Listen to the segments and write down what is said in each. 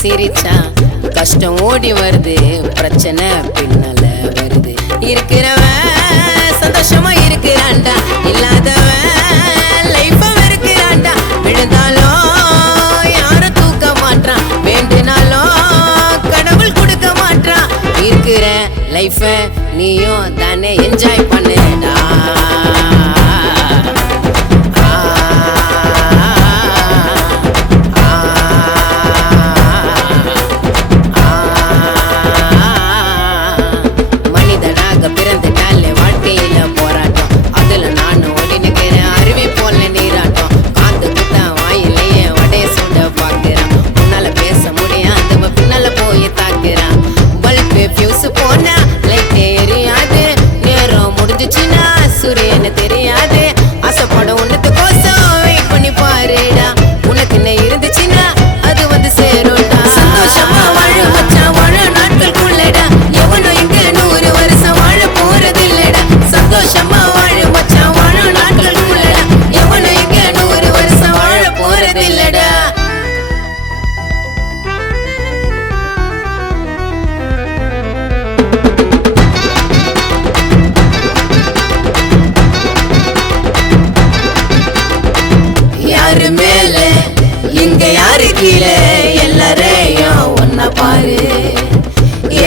சிரிச்சா கஷ்டம் ஓடி வருது, பிரச்சனை பின்னால வருது. இருக்கிறவன் சந்தோஷமா இருக்கிறான்டா, இல்லாதவன் லைஃப வெறுக்கிறான்டா. விழுந்தாலும் யாரும் தூக்க மாட்டான், வேண்டுனாலும் கடவுள் கொடுக்க மாட்டான். இருக்கிற லைஃப நீயும் தானே என்ஜாய் பண்ணுடா. சூரியனை தெரியாது, ஆசைப்பட ஒண்ணுத்து கோசம் வெயிட் பண்ணி பாருடா. உனக்கு என்ன இருந்துச்சுன்னா அது வந்து சேரும்டா. சந்தோஷமா வாழ மச்சான், வாழ நாட்களுக்குள்ளடா. எவனும் இங்க 100 வருஷம் வாழ போறது இல்லடா. சந்தோஷமா வாழ மச்சான், வாழ நாட்களுக்குள்ளடா. எவனும் இங்க 100 வருஷம் வாழ போறது இல்லடா. யாரு மேல இங்க யாரு கீழே, எல்லாரையும் ஒன்னா பாரு.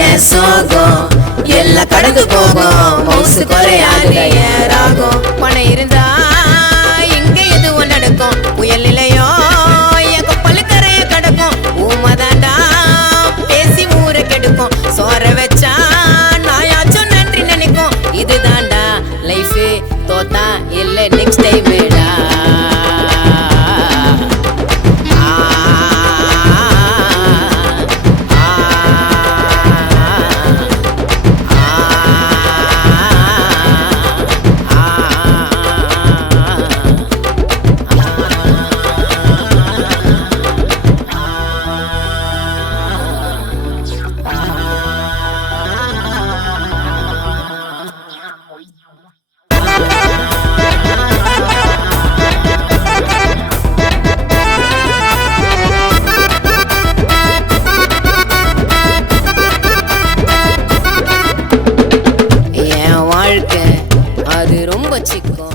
என் சோகம் எல்லாம் கடந்து போகும், மவுசு குறையாது என் ராகம். பணம் இருந்தா இங்க எதுவும் நடக்கும், புயல் நிலையோ என் கப்பல் கரைய கிடக்கும். ஊமதாண்டா பேசி ஊரை கெடுக்கும், சோற வச்சா நாயாச்சும் நன்றி நினைக்கும். இதுதாண்டா லைஃப், தோத்தா இல்ல நெக்ஸ்ட் டைம்டா. அது ரொம்ப சிக்கம்.